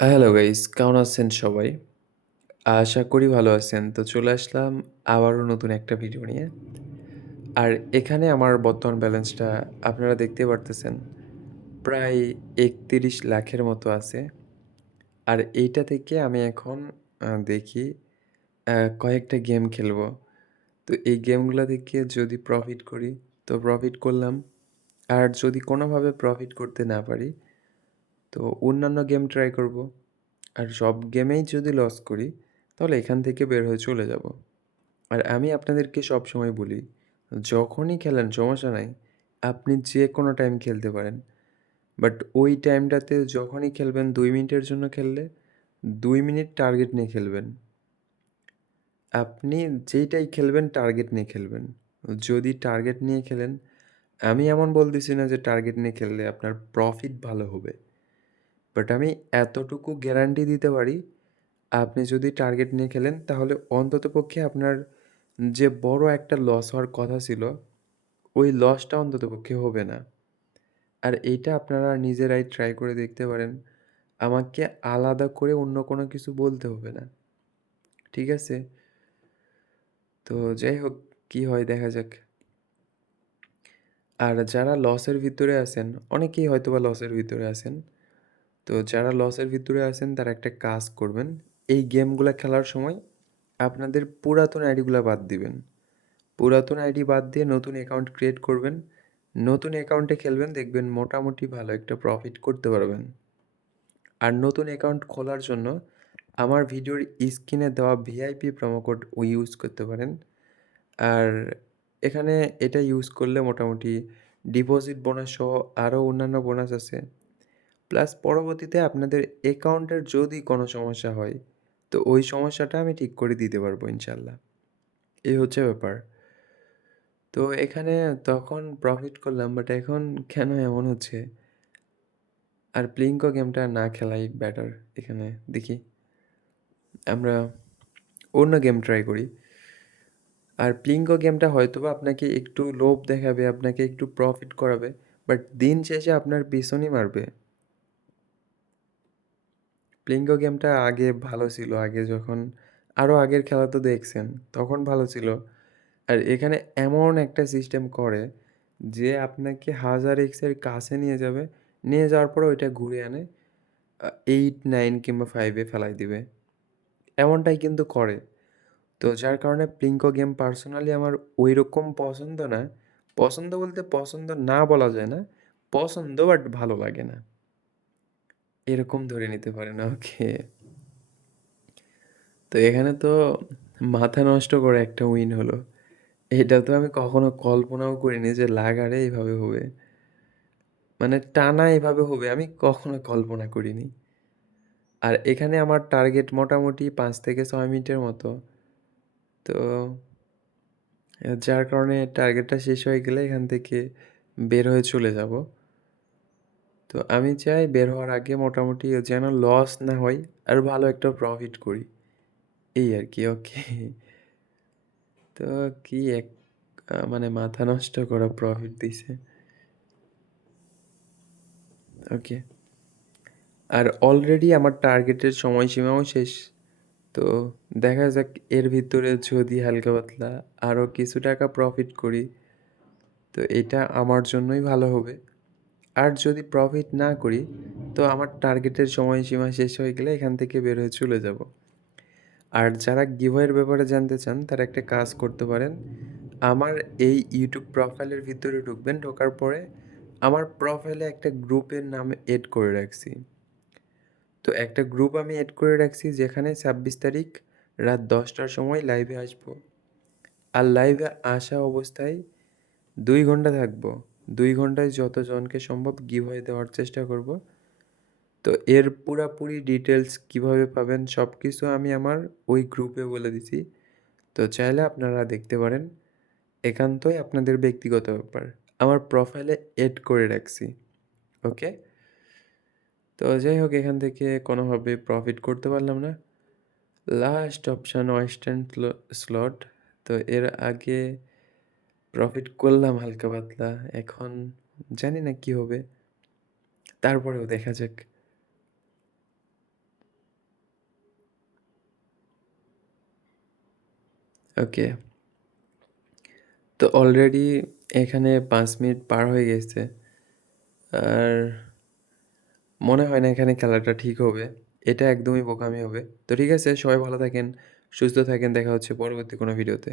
Hello guys, কেমন আছেন সবাই? আশা করি ভালো আছেন। তো চলে আসলাম আবারও নতুন একটা ভিডিও নিয়ে। আর এখানে আমার বর্তমান ব্যালেন্সটা আপনারা দেখতেই পারতেছেন। প্রায় ৩১ লাখের মতো আছে। আর এইটা থেকে আমি এখন দেখি কয়েকটা গেম খেলবো। তো এই গেমগুলা থেকে যদি প্রফিট করি, তো প্রফিট করলাম। আর যদি কোনোভাবে প্রফিট করতে না পারি, তো অন্যান্য গেম ট্রাই করব। আর সব গেমেই যদি লস করি, তাহলে এখান থেকে বের হয়ে চলে যাব। আর আমি আপনাদেরকে সবসময় বলি, যখনই খেলেন সমস্যা নাই। আপনি যে কোনো টাইম খেলতে পারেন। বাট ওই টাইমটাতে যখনই খেলবেন ২ মিনিটের জন্য খেললে ২ মিনিট টার্গেট নিয়ে খেলবেন। আপনি যেইটাই খেলবেন টার্গেট নিয়ে খেলবেন। যদি টার্গেট নিয়ে খেলেন, আমি এমন বলতেছি না যে টার্গেট নিয়ে খেললে আপনার প্রফিট ভালো হবে। বাট আমি এতটুকু গ্যারান্টি দিতে পারি, আপনি যদি টার্গেট নিয়ে খেলেন তাহলে অন্ততপক্ষে আপনার যে বড় একটা লস হওয়ার কথা ছিল, ওই লসটা অন্ততপক্ষে হবে না। আর এইটা আপনারা নিজেরাই ট্রাই করে দেখতে পারেন। আমাকে আলাদা করে অন্য কোনো কিছু বলতে হবে না। ঠিক আছে? তো যাই হোক, কি হয় দেখা যাক। আর যারা লসের ভিতরে আছেন, অনেকেই হয়তোবা লসের ভিতরে আছেন। তো যারা লসের ভিতরে আছেন তারা একটা কাজ করবেন। এই গেমগুলা খেলার সময় আপনাদের পুরাতন আইডিগুলা বাদ দিবেন। পুরাতন আইডি বাদ দিয়ে নতুন অ্যাকাউন্ট ক্রিয়েট করবেন। নতুন অ্যাকাউন্টে খেলবেন, দেখবেন মোটামুটি ভালো একটা প্রফিট করতে পারবেন। আর নতুন অ্যাকাউন্ট খোলার জন্য আমার ভিডিওর স্ক্রিনে দেওয়া ভিআইপি প্রোমো কোড ইউজ করতে পারেন। আর এখানে এটা ইউজ করলে মোটামুটি ডিপোজিট বোনাস সহ আরও অন্যান্য বোনাস আছে। প্লাস পরবর্তীতে আপনাদের অ্যাকাউন্টের যদি কোনো সমস্যা হয়, তো ওই সমস্যাটা আমি ঠিক করে দিতে পারবো ইনশাল্লাহ। এই হচ্ছে ব্যাপার। তো এখানে তখন প্রফিট করলাম, বাট এখন কেন এমন হচ্ছে? আর প্লিঙ্কো গেমটা না খেলাই বেটার। এখানে দেখি আমরা অন্য গেম ট্রাই করি। আর প্লিঙ্কো গেমটা হয়তোবা আপনাকে একটু লোভ দেখাবে, আপনাকে একটু প্রফিট করাবে, বাট দিন শেষে আপনার পিছনই মারবে। প্লিঙ্কো গেমটা আগে ভালো ছিল, আগে যখন আরও আগের খেলা তো দেখছেন, তখন ভালো ছিল। আর এখানে এমন একটা সিস্টেম করে যে আপনাকে 1000x এর কাছে নিয়ে যাবে, নিয়ে যাওয়ার পরে ওইটা ঘুরে আনে 8, 9 কিংবা 5 এ ফেলাই দিবে। এমনটাই কিন্তু করে। তো যার কারণে প্লিঙ্কো গেম পার্সোনালি আমার ঐরকম পছন্দ না। পছন্দ বলতে পছন্দ না বলা যায় না। পছন্দ বাট ভালো লাগে না। এরকম ধরে নিতে পারেন, ওকে। তো এখানে তো মাথা নষ্ট করে একটা উইন হলো। এটা তো আমি কখনো কল্পনাও করিনি যে লাগারে এভাবে হবে। মানে টানা এভাবে হবে আমি কখনো কল্পনা করিনি। আর এখানে আমার টার্গেট মোটামুটি ৫ থেকে ৬ মিনিটের মতো। তো যার কারণে টার্গেটটা শেষ হয়ে গেলে এখান থেকে বের হয়ে চলে যাব। তো আমি চাই বের হওয়ার আগে মোটামুটি যেন লস না হয় আর ভালো একটা প্রফিট করি। এই আর কি, ওকে। তো কি এক মানে মাথা নষ্ট করা প্রফিট দিছে। ওকে। আর অলরেডি আমার টার্গেটের সময়সীমাও শেষ। তো দেখা যাক এর ভিতরে যদি হালকা পাতলা আরও কিছু টাকা প্রফিট করি, তো এটা আমার জন্যই ভালো হবে। আর যদি প্রফিট না করি, তো আমার টার্গেটের সময়সীমা শেষ হয়ে গেলে এখান থেকে বের হয়ে চলে যাব। আর যারা গিভওয়ের ব্যাপারে জানতে চান তারা একটা কাজ করতে পারেন। আমার এই ইউটিউব প্রোফাইলের ভিতরে ঢুকবেন, ঢোকার পরে আমার প্রোফাইলে একটা গ্রুপের নাম এড করে রাখছি। তো একটা গ্রুপ আমি এড করে রাখছি যেখানে ২৬ তারিখ রাত ১০টার সময় লাইভে আসবো। আর লাইভে আসা অবস্থায় ২ ঘন্টা থাকবো। ২ ঘন্টায় যতজনকে সম্ভব গিভওয়ে দেওয়ার চেষ্টা করব। তো এর পুরাপুরি ডিটেলস কিভাবে পাবেন সব কিছু আমি আমার ওই গ্রুপে বলে দিছি। তো চাইলে আপনারা দেখতে পারেন। একান্তই আপনাদের ব্যক্তিগত ব্যাপার। আমার প্রোফাইলে এড করে রাখছি। ওকে? তো যাই হোক, এখান থেকে কোনোভাবে প্রফিট করতে পারলাম না। Last option western slot. তো এর আগে প্রফিট করলাম হালকা পাতলা। এখন জানি না কি হবে। তারপরেও দেখা যাক। ওকে। তো অলরেডি এখানে ৫ মিনিট পার হয়ে গেছে। আর মনে হয় না এখানে খেলাটা ঠিক হবে। এটা একদমই বোকামি হবে। তো ঠিক আছে, সবাই ভালো থাকেন, সুস্থ থাকেন। দেখা হচ্ছে পরবর্তী কোনো ভিডিওতে।